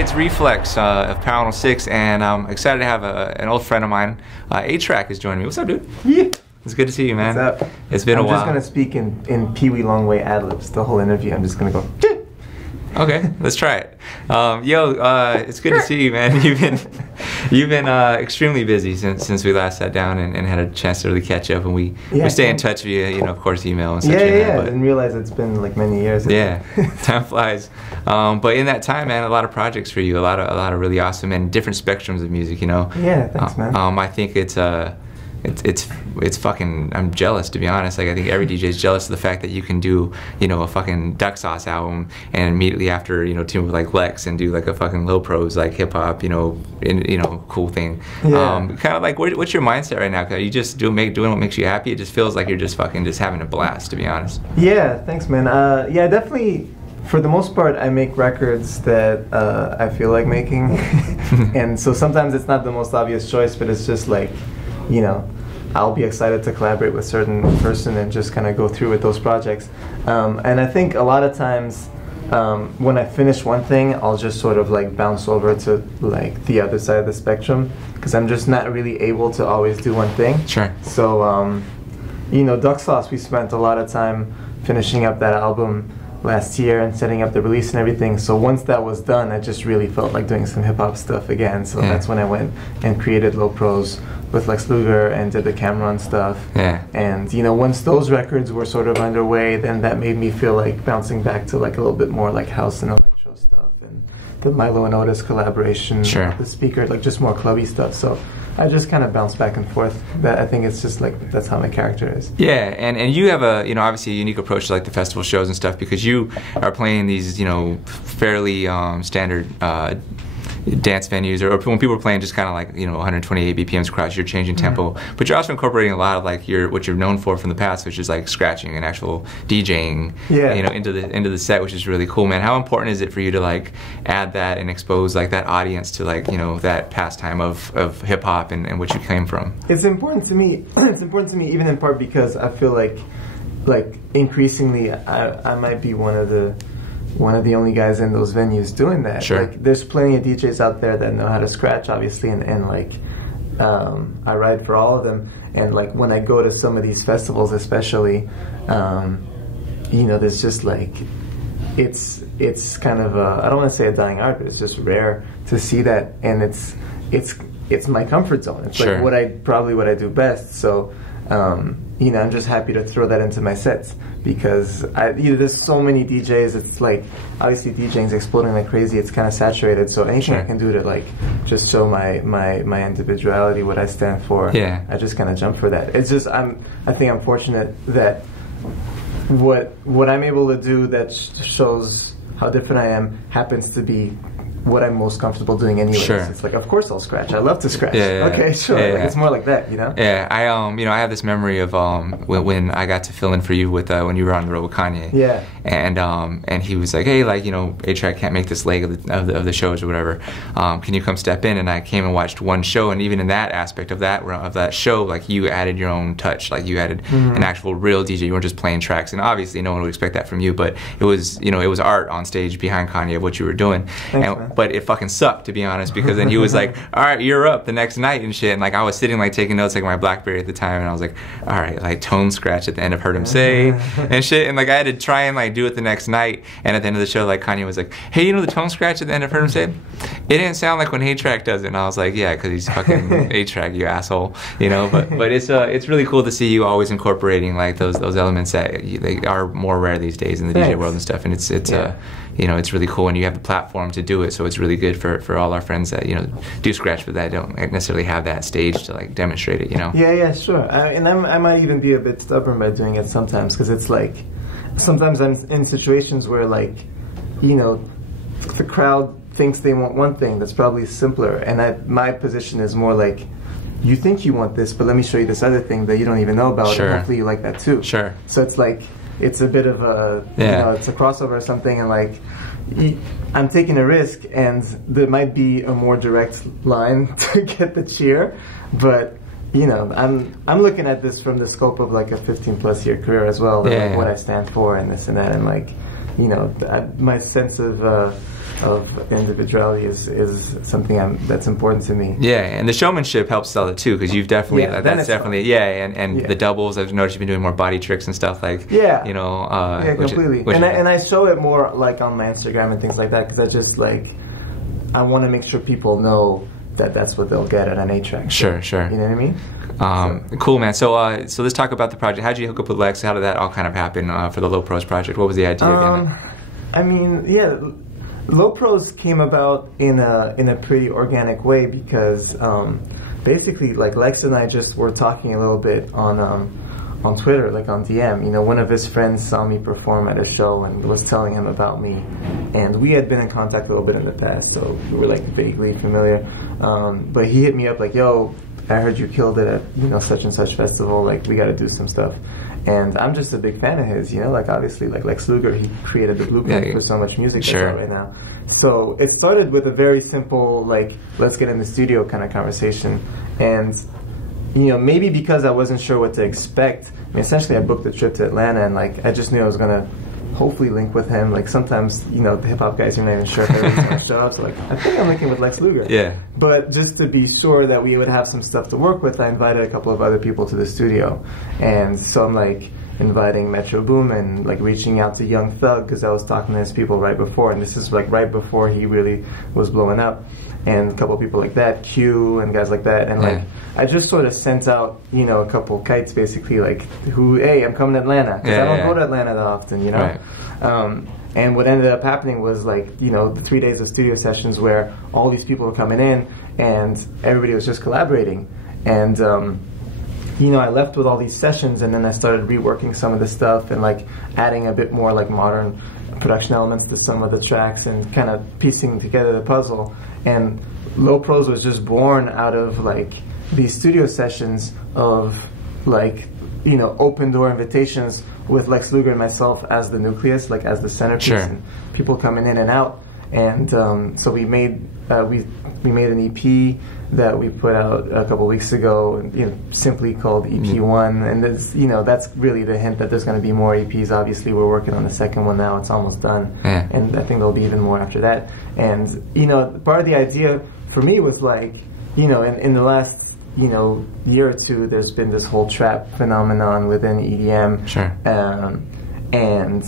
Hey, it's Reflex of Power 6, and I'm excited to have an old friend of mine, A-Trak, is joining me. What's up, dude? Yeah. It's good to see you, man. What's up? It's been a while. I'm just going to speak in Pee-wee Longway ad-libs the whole interview. I'm just going to go, Okay, let's try it. It's good to see you, man. You've been extremely busy since we last sat down and had a chance to really catch up, and we stay in touch via, of course, email and such. Yeah. I didn't realize it's been like many years. Yeah, time flies. But in that time, man, a lot of projects for you, a lot of really awesome and different spectrums of music. Yeah, thanks, man. I think it's fucking, I'm jealous, to be honest. Like, I think every DJ is jealous of the fact that you can do, a fucking Duck Sauce album and immediately after, team with like Lex and do like a fucking low pros, like hip hop, cool thing. Yeah. Kind of like, what's your mindset right now? 'Cause you just doing what makes you happy. It just feels like you're just fucking just having a blast, to be honest. Yeah, thanks, man. Yeah, definitely. For the most part, I make records that I feel like making, and so sometimes it's not the most obvious choice, but it's just like, I'll be excited to collaborate with a certain person and just kind of go through with those projects. And I think a lot of times when I finish one thing, I'll just sort of like bounce over to like the other side of the spectrum, because I'm just not really able to always do one thing. Sure. So, Duck Sauce, we spent a lot of time finishing up that album last year and setting up the release and everything. So once that was done, I just really felt like doing some hip-hop stuff again. So that's when I went and created Low Pros with Lex Luger and did the Cameron stuff. Yeah. And once those records were sort of underway, then that made me feel like bouncing back to like a little bit more like house and electro stuff, and the Milo and Otis collaboration, sure, the speaker, like just more clubby stuff. So I just kind of bounce back and forth. That I think it's just like that's how my character is. Yeah, and you have a obviously a unique approach to like the festival shows and stuff, because you are playing these fairly standard dance venues, or when people are playing just kind of like 128 BPMs across, you're changing tempo, but you're also incorporating a lot of like what you're known for from the past, which is like scratching and actual DJing, into the set, which is really cool, man. How important is it for you to like add that and expose like that audience to like that pastime of hip hop and which you came from? It's important to me. It's important to me even in part because I feel like increasingly I might be one of the only guys in those venues doing that. Sure. Like, there's plenty of DJs out there that know how to scratch, obviously, and like, I ride for all of them. And like, when I go to some of these festivals, especially, there's just like, it's kind of I don't want to say a dying art, but it's just rare to see that, and it's my comfort zone. It's sure, like what I do best. So. I'm just happy to throw that into my sets, because there's so many DJs. It's like, obviously DJing's exploding like crazy. It's kind of saturated. So anything I can do to like just show my individuality, what I stand for, I just kind of jump for that. It's just I think I'm fortunate that what I'm able to do that shows how different I am happens to be what I'm most comfortable doing anyways. Sure. It's like, of course I'll scratch. I love to scratch. Yeah, okay, sure. Like, it's more like that, Yeah, I have this memory of when I got to fill in for you with when you were on the road with Kanye. Yeah. And he was like, hey, like A-Trak can't make this leg of the shows or whatever. Can you come step in? And I came and watched one show, and even in that aspect of that show, like, you added your own touch. Like, you added an actual real DJ. You weren't just playing tracks, and obviously no one would expect that from you. But it was it was art on stage behind Kanye of what you were doing. Thanks, but it fucking sucked, to be honest, because then he was like, all right, you're up the next night and shit, and like I was sitting like taking notes like my BlackBerry at the time, and I was like, all right, like tone scratch at the end of Heard Him Say and shit, and like I had to try and like do it the next night, and at the end of the show, like Kanye was like, hey, the tone scratch at the end of Heard Him Say, it didn't sound like when A-Trak does it, and I was like, yeah, because he's fucking A-Trak, you asshole, but it's really cool to see you always incorporating like those elements that they are more rare these days in the DJ world and stuff, and it's it's really cool, and you have the platform to do it, so it's really good for all our friends that do scratch, but that don't necessarily have that stage to like demonstrate it. Yeah, sure. And I might even be a bit stubborn by doing it sometimes, because it's like sometimes I'm in situations where like the crowd thinks they want one thing that's probably simpler, and my position is more like, you think you want this, but let me show you this other thing that you don't even know about, and hopefully you like that too. Sure. So it's like, it's a bit of a, it's a crossover or something, and like, I'm taking a risk, and there might be a more direct line to get the cheer, but I'm looking at this from the scope of like a 15+ year career as well, and like what I stand for and this and that, and like, my sense of individuality is something that's important to me. Yeah, and the showmanship helps sell it too, because you've definitely that's definitely fun. And the doubles. I've noticed you've been doing more body tricks and stuff like you know. Completely. And I show it more like on my Instagram and things like that, because I just like I want to make sure people know that that's what they'll get at an A-Trak. Sure. You know what I mean? Cool, man. So let's talk about the project. How did you hook up with Lex? How did that all kind of happen for the Low Pros project? What was the idea behind it? I mean, Low Pros came about in a pretty organic way, because basically, like, Lex and I just were talking a little bit on Twitter, like on DM. You know, one of his friends saw me perform at a show and was telling him about me, and we had been in contact a little bit in the past, so we were like vaguely familiar. But he hit me up like, "Yo, I heard you killed it at such and such festival. Like, we got to do some stuff." And I'm just a big fan of his. You know, like obviously, like Lex Luger, he created the blueprint for so much music that's out right now. So it started with a very simple, like, let's get in the studio kind of conversation. And maybe because I wasn't sure what to expect, I mean, essentially I booked a trip to Atlanta, and like I just knew I was gonna hopefully link with him. Like sometimes, the hip hop guys, you're not even sure if everyone's gonna show up. So like, I think I'm linking with Lex Luger. Yeah. But just to be sure that we would have some stuff to work with, I invited a couple of other people to the studio, and so I'm like inviting Metro Boomin, like reaching out to Young Thug, because I was talking to his people right before, and this is like right before he really was blowing up, and a couple of people like that, Q and guys like that, and like I just sort of sent out a couple kites basically, like, hey, I'm coming to Atlanta, because I don't go to Atlanta that often, Right. And what ended up happening was like the 3 days of studio sessions where all these people were coming in and everybody was just collaborating, and I left with all these sessions, and then I started reworking some of the stuff and like adding a bit more like modern production elements to some of the tracks and kind of piecing together the puzzle. And Low Pros was just born out of like these studio sessions of like open door invitations with Lex Luger and myself as the nucleus, like as the centerpiece, and people coming in and out. And so we made an EP that we put out a couple weeks ago, simply called EP1, and that's really the hint that there's going to be more EPs. Obviously, we're working on the second one now; it's almost done, and I think there'll be even more after that. And part of the idea for me was like, in the last year or two, there's been this whole trap phenomenon within EDM, and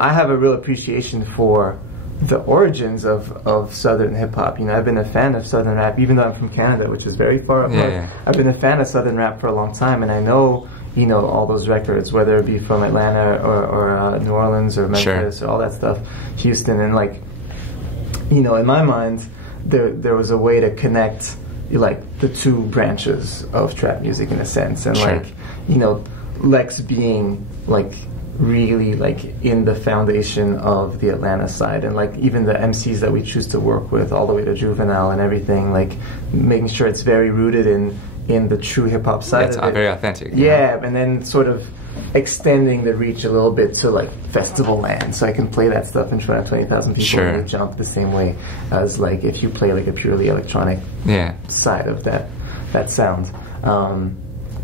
I have a real appreciation for the origins of Southern hip-hop. I've been a fan of Southern rap, even though I'm from Canada, which is very far up north. I've been a fan of Southern rap for a long time, and I know, all those records, whether it be from Atlanta or New Orleans or Memphis or all that stuff, Houston, and like, in my mind, there was a way to connect, like, the two branches of trap music in a sense, and like, Lex being like really like in the foundation of the Atlanta side, and like even the MCs that we choose to work with, all the way to Juvenile and everything, like making sure it's very rooted in the true hip hop side. It's of it. Very authentic. And then sort of extending the reach a little bit to like festival land, so I can play that stuff in front of 20,000 people and jump the same way as like if you play like a purely electronic side of that sound.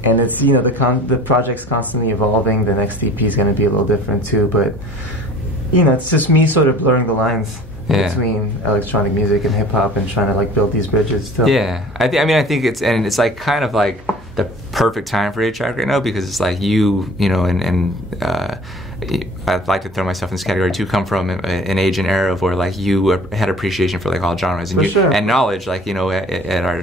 And it's the project's constantly evolving. The next EP is going to be a little different too, but it's just me sort of blurring the lines between electronic music and hip hop and trying to like build these bridges still. I think it's like kind of like the perfect time for A-Trak right now, because it's like I'd like to throw myself in this category too, come from an age and era of where like you had appreciation for like all genres and and knowledge, like at our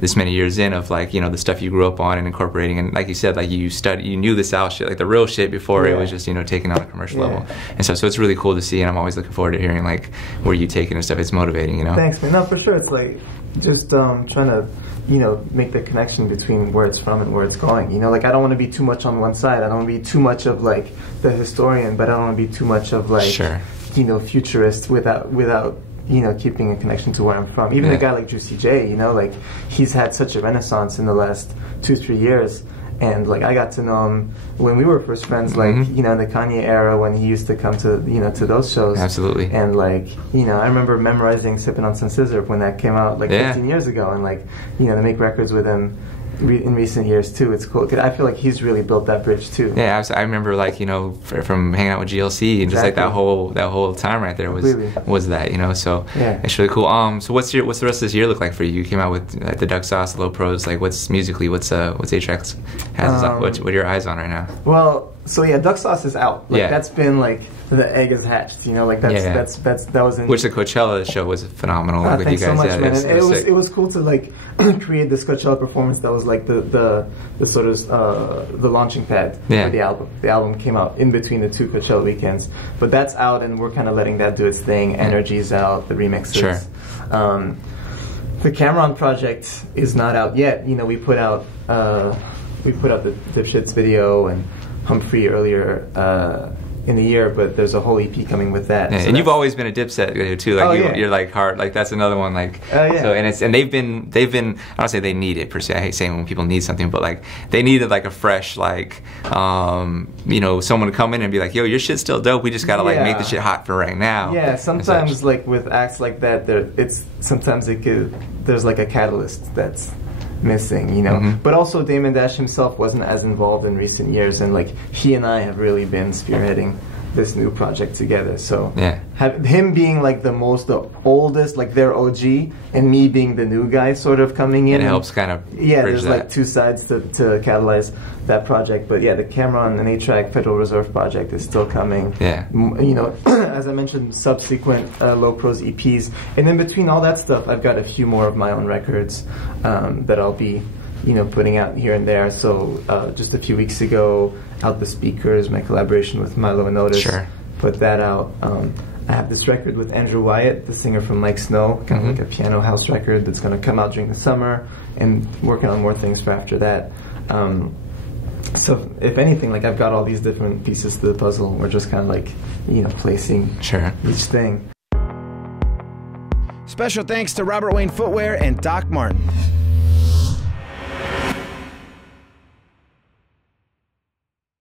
this many years in of like the stuff you grew up on and incorporating, and like you said, like you knew the South shit, like the real shit, before it was just taken on a commercial level, and so it's really cool to see, and I'm always looking forward to hearing like where you take it and stuff. It's motivating, Thanks, man. No, for sure. It's like just trying to make the connection between where it's from and where it's going. Like I don't want to be too much on one side. I don't want to be too much of like the historian, but I don't want to be too much of like futurist without keeping a connection to where I'm from. Even a guy like Juicy J, like he's had such a renaissance in the last 2-3 years. And like I got to know him when we were first friends, like in the Kanye era, when he used to come to to those shows. Absolutely. And like I remember memorizing "Sipping on Some Scissor" when that came out like 15 years ago, and like to make records with him in recent years too. It's cool. 'Cause I feel like he's really built that bridge too. Yeah, I remember like, you know, from hanging out with GLC and just like that whole time right there was that, you know. So yeah, it's really cool. So what's the rest of this year look like for you? You came out with like, the Duck Sauce, Low Pros. Like what's musically, what's A-Trak has what are your eyes on right now? Well, so yeah, Duck Sauce is out. Like yeah. That's been like the egg is hatched. You know, like that was in. Which the Coachella show was phenomenal. Like, with thanks you guys. so much, man. And it was cool to like create this Coachella performance that was like the sort of the launching pad for the album. The album came out in between the two Coachella weekends, but that's out, and we're kind of letting that do its thing. Energy's out, the remixes. Sure. The Cameron project is not out yet. You know, we put out the Dipshits video and Humphrey earlier in the year, but there's a whole EP coming with that. Yeah, so and you've always been a Dipset too. Like you're like hard. Like that's another one. Like so, and they've been. I don't say they need it per se. I hate saying when people need something, but like they needed like a fresh like you know, someone to come in and be like, yo, your shit's still dope. We just gotta like make the shit hot for right now. Yeah, sometimes like with acts like that, there's like a catalyst that's missing, you know. But also Damon Dash himself wasn't as involved in recent years, and like he and I have really been spearheading this new project together. So him being like the oldest, like their OG, and me being the new guy sort of coming in, it helps kind of there's that. Like two sides to catalyze that project. But yeah, the Cameron and A-Trak Federal Reserve project is still coming. Yeah, you know, as I mentioned, subsequent Low Pros EPs, and in between all that stuff, I've got a few more of my own records that I'll be, you know, putting out here and there. So just a few weeks ago, Out the Speakers, my collaboration with Milo and Otis, put that out. I have this record with Andrew Wyatt, the singer from Mike Snow, kind of like a piano house record that's going to come out during the summer, and working on more things for after that. So if anything, like I've got all these different pieces to the puzzle. We're just kind of like, you know, placing each thing. Special thanks to Robert Wayne Footwear and Doc Martin.